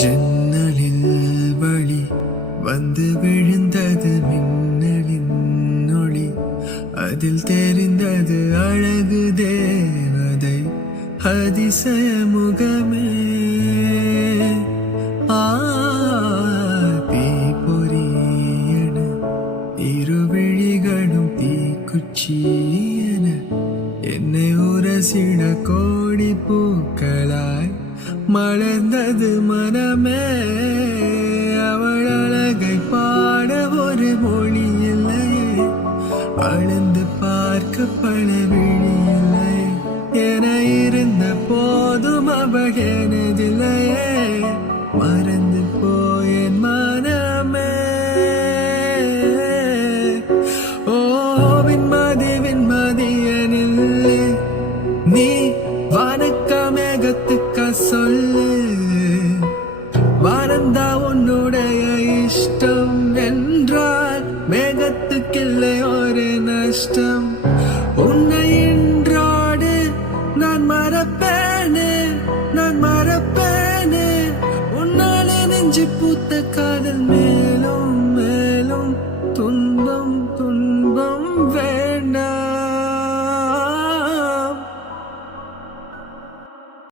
ஜன்னலில் வழி வந்து விழுந்தது மின்னலின் ஒளி, அதில் தெரிந்தது அழகு தேவதை அதிசய முகமே. தீப்பொறியன இருவிழிகளும் தீக்குச்சியன என்னை உரசிட கோடி பூக்களாய் மலர்ந்தது மனமே. அவள் அழகை பாட ஒரு மொழி இல்லையே, அழுந்து பார்க்க பல விழி இல்லையே, என இருந்த போதும் அவள் எனதில்லையே, மறந்து போயேன் மனமே. ஓ விண்மதியனில்லை நீ வானக்க மேகத்துக்க சொல்லு, வானந்தா உன்னுடைய இஷ்டம் என்றால் மேகத்துக்கில்லை ஒரு நஷ்டம். உன்னை இன்றோடு நான் மறப்பேனே, உன்னாலே நெஞ்சு பூத்த காதல்